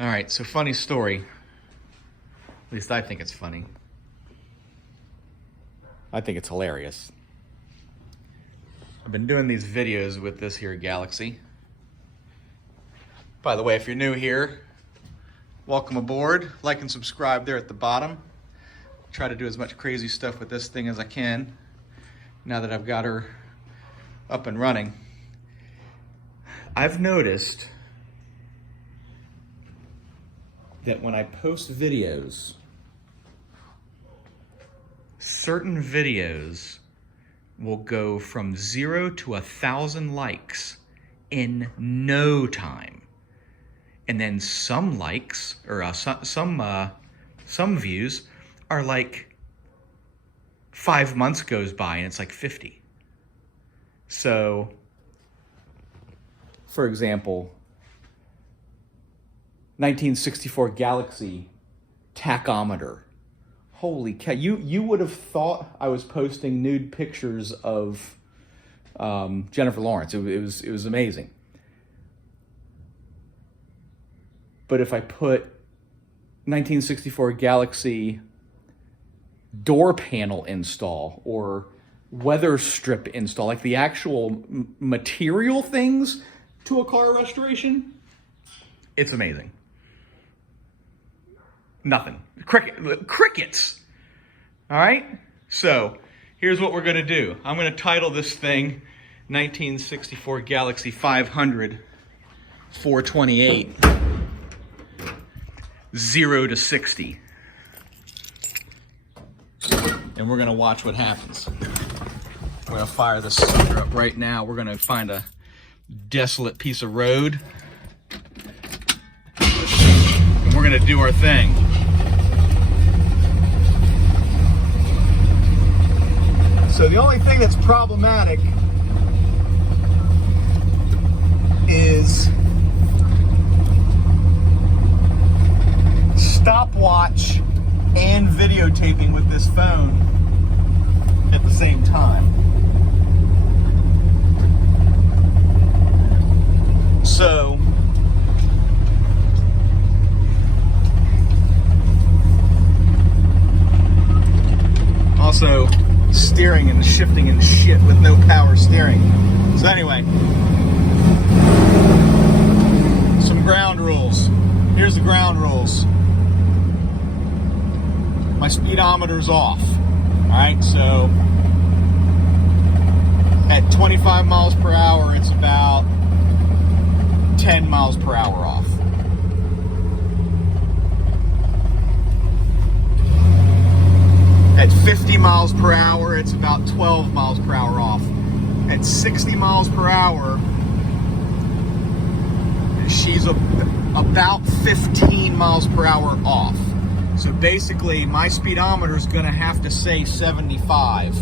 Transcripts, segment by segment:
All right, so funny story. At least I think it's funny. I think it's hilarious. I've been doing these videos with this here Galaxie. By the way, if you're new here, welcome aboard. Like and subscribe there at the bottom. Try to do as much crazy stuff with this thing as I can now that I've got her up and running. I've noticed that when I post videos, certain videos will go from 0 to 1,000 likes in no time. And then some likes, or some views are like 5 months goes by and it's like 50. So, for example, 1964 Galaxie tachometer. Holy cow, you would have thought I was posting nude pictures of Jennifer Lawrence. It was amazing. But if I put 1964 Galaxie door panel install or weather strip install, like the actual material things to a car restoration, it's amazing. Nothing. Crickets. All right? So, here's what we're going to do. I'm going to title this thing 1964 Galaxie 500 428 0 to 60. And we're going to watch what happens. We're going to fire this sucker up right now. We're going to find a desolate piece of road. And we're going to do our thing. So the only thing that's problematic is stopwatch and videotaping with this phone at the same time. So also steering and shifting and shit with no power steering. So anyway, some ground rules. Here's the ground rules. My speedometer's off. Alright, so at 25 miles per hour, it's about 10 miles per hour off. At 50 miles per hour, it's about 12 miles per hour off. At 60 miles per hour, she's about 15 miles per hour off. So basically, my speedometer is going to have to say 75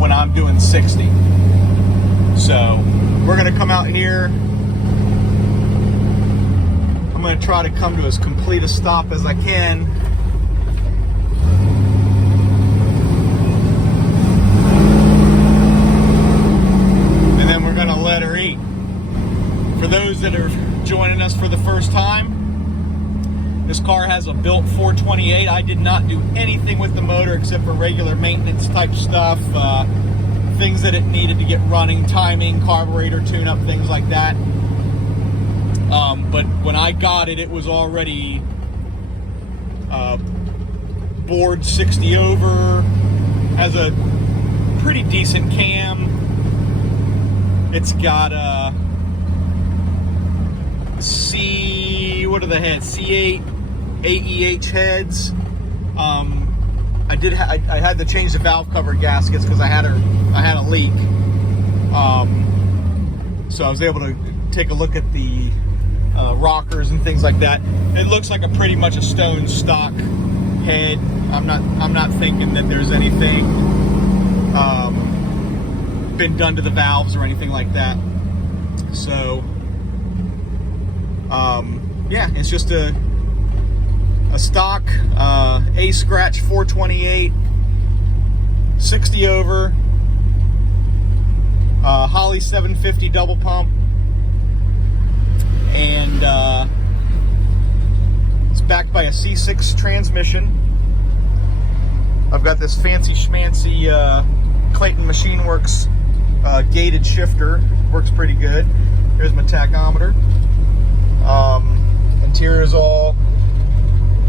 when I'm doing 60. So we're going to come out here. I'm going to try to come to as complete a stop as I can. And then we're going to let her eat. For those that are joining us for the first time, this car has a built 428. I did not do anything with the motor except for regular maintenance type stuff, things that it needed to get running, timing, carburetor tune-up, things like that. But when I got it, it was already bored 60 over, has a pretty decent cam. It's got a what are the heads? C8 AEH heads. I had to change the valve cover gaskets because I had a leak. So I was able to take a look at the rockers and things like that. It looks like pretty much a stone stock head. I'm not thinking that there's anything been done to the valves or anything like that. So yeah, it's just a stock A scratch 428, 60 over, Holley 750 double pump, and it's backed by a C6 transmission. I've got this fancy schmancy Clayton Machine Works gated shifter. Works pretty good. Here's my tachometer. Interior's all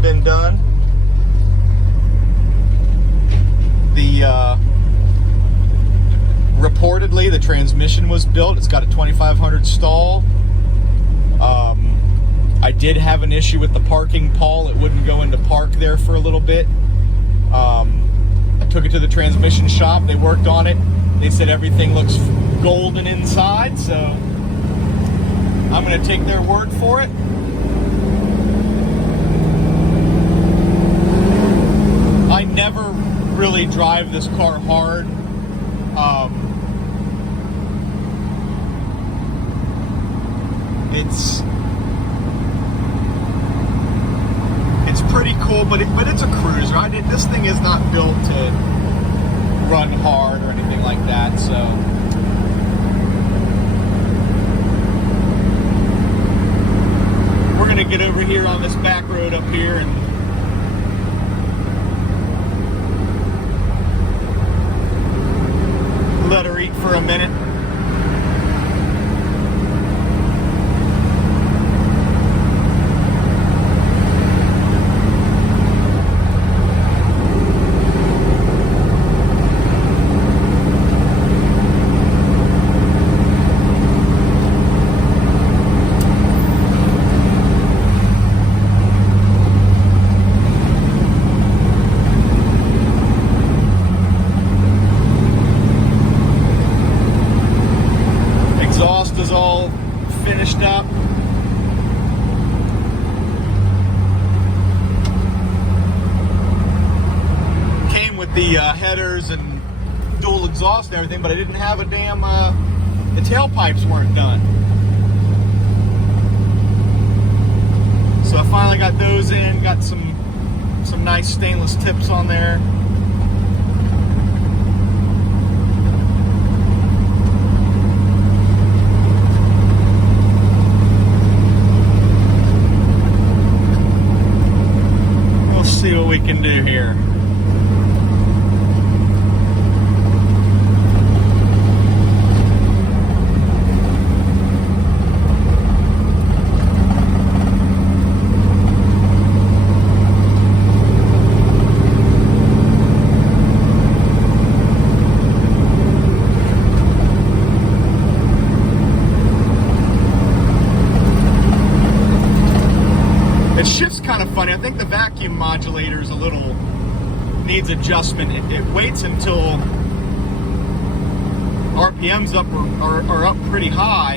been done. Reportedly, the transmission was built. It's got a 2500 stall. I did have an issue with the parking pole. It wouldn't go into park there for a little bit. I took it to the transmission shop. They worked on it. They said everything looks golden inside, so I'm going to take their word for it. I never really drive this car hard. It's pretty cool, but it's a cruiser. This thing is not built to run hard or anything like that, so we're gonna get over here on this back road up here and let her eat for a minute. Is all finished up. Came with the headers and dual exhaust and everything, but I didn't have a damn the tailpipes weren't done. So I finally got those in, got some nice stainless tips on there. See what we can do here. It shifts kind of funny. I think the vacuum modulator is needs adjustment. It waits until RPM's up are up pretty high,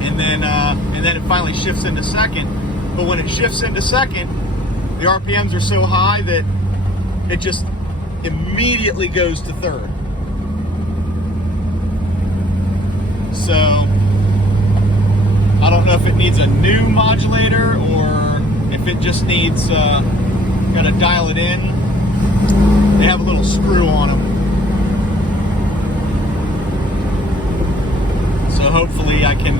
and then it finally shifts into second. But when it shifts into second, the RPMs are so high that it just immediately goes to third. So I don't know if it needs a new modulator or if it just needs gotta dial it in. They have a little screw on them, so hopefully I can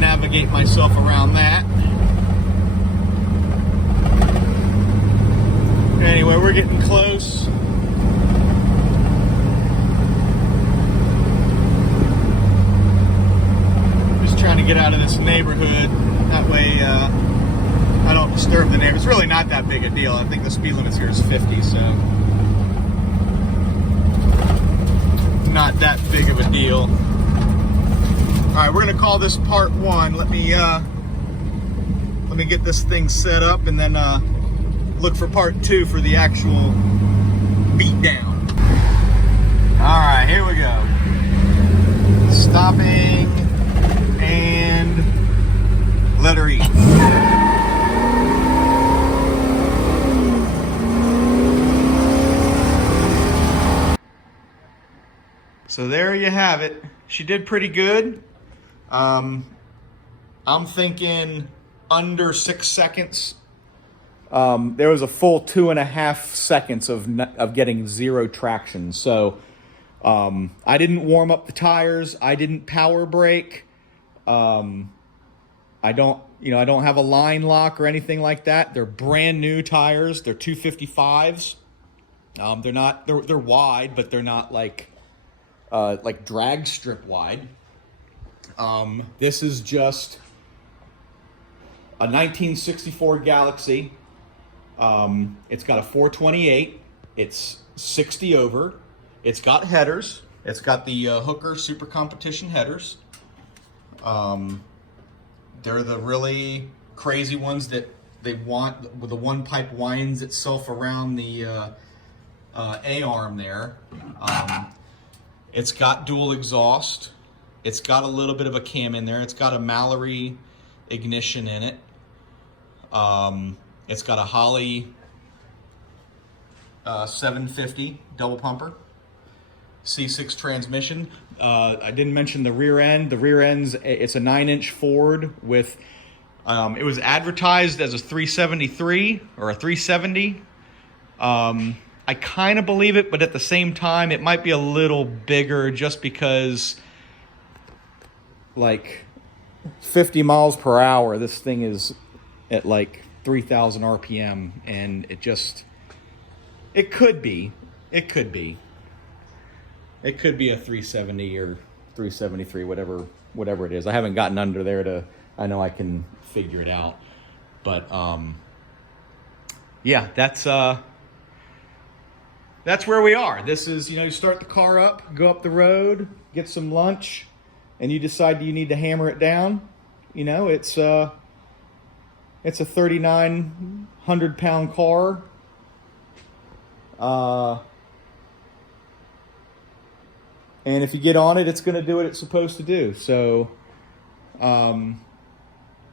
navigate myself around that. Anyway, we're getting close. Trying to get out of this neighborhood. That way I don't disturb the neighbors. It's really not that big a deal. I think the speed limit here is 50, so not that big of a deal. Alright, we're gonna call this part one. Let me get this thing set up and then look for part two for the actual beat down. Alright, here we go. Stopping and let her eat. So there you have it. She did pretty good. I'm thinking under 6 seconds. There was a full 2.5 seconds of getting zero traction. So I didn't warm up the tires. I didn't power brake. I don't have a line lock or anything like that. They're brand new tires. They're 255s. They're wide, but they're not like drag strip wide. This is just a 1964 Galaxie. It's got a 428. It's 60 over. It's got headers. It's got the Hooker Super Competition headers. They're the really crazy ones that they want, with the one pipe winds itself around the A-arm there. It's got dual exhaust. It's got a little bit of a cam in there. It's got a Mallory ignition in it. It's got a Holley 750 double pumper. C6 transmission. I didn't mention the rear end. The rear end's, it's a 9-inch Ford with, it was advertised as a 373 or a 370. I kind of believe it, but at the same time, it might be a little bigger just because, like, 50 miles per hour, this thing is at like 3,000 RPM, and it could be a 370 or 373, whatever it is. I haven't gotten under there I know I can figure it out. But yeah, that's where we are. This is, you start the car up, go up the road, get some lunch, and you decide you need to hammer it down. It's a 3,900-pound car. And if you get on it, it's going to do what it's supposed to do. So,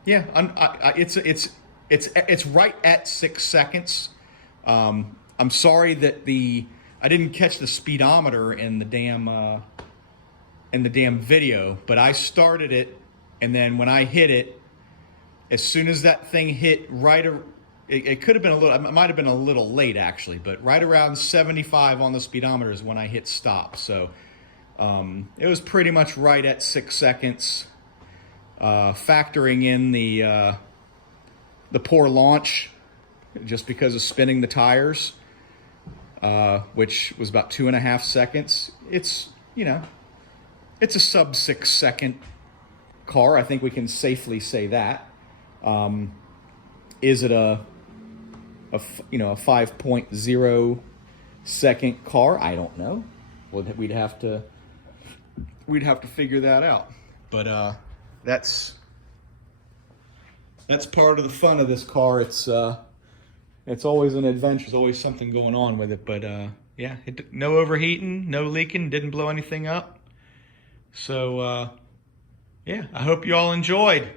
yeah, it's right at 6 seconds. I'm sorry that I didn't catch the speedometer in the damn video, but I started it, and then when I hit it, as soon as that thing hit it could have been it might have been a little late actually, but right around 75 on the speedometer is when I hit stop. So it was pretty much right at 6 seconds, factoring in the poor launch just because of spinning the tires, which was about 2.5 seconds. It's it's a sub 6 second car. I think we can safely say that. Is it a 5.0 second car? I don't know. We'd have to figure that out. But that's part of the fun of this car. It's always an adventure. There's always something going on with it. But yeah, no overheating, no leaking, didn't blow anything up. So yeah, I hope you all enjoyed.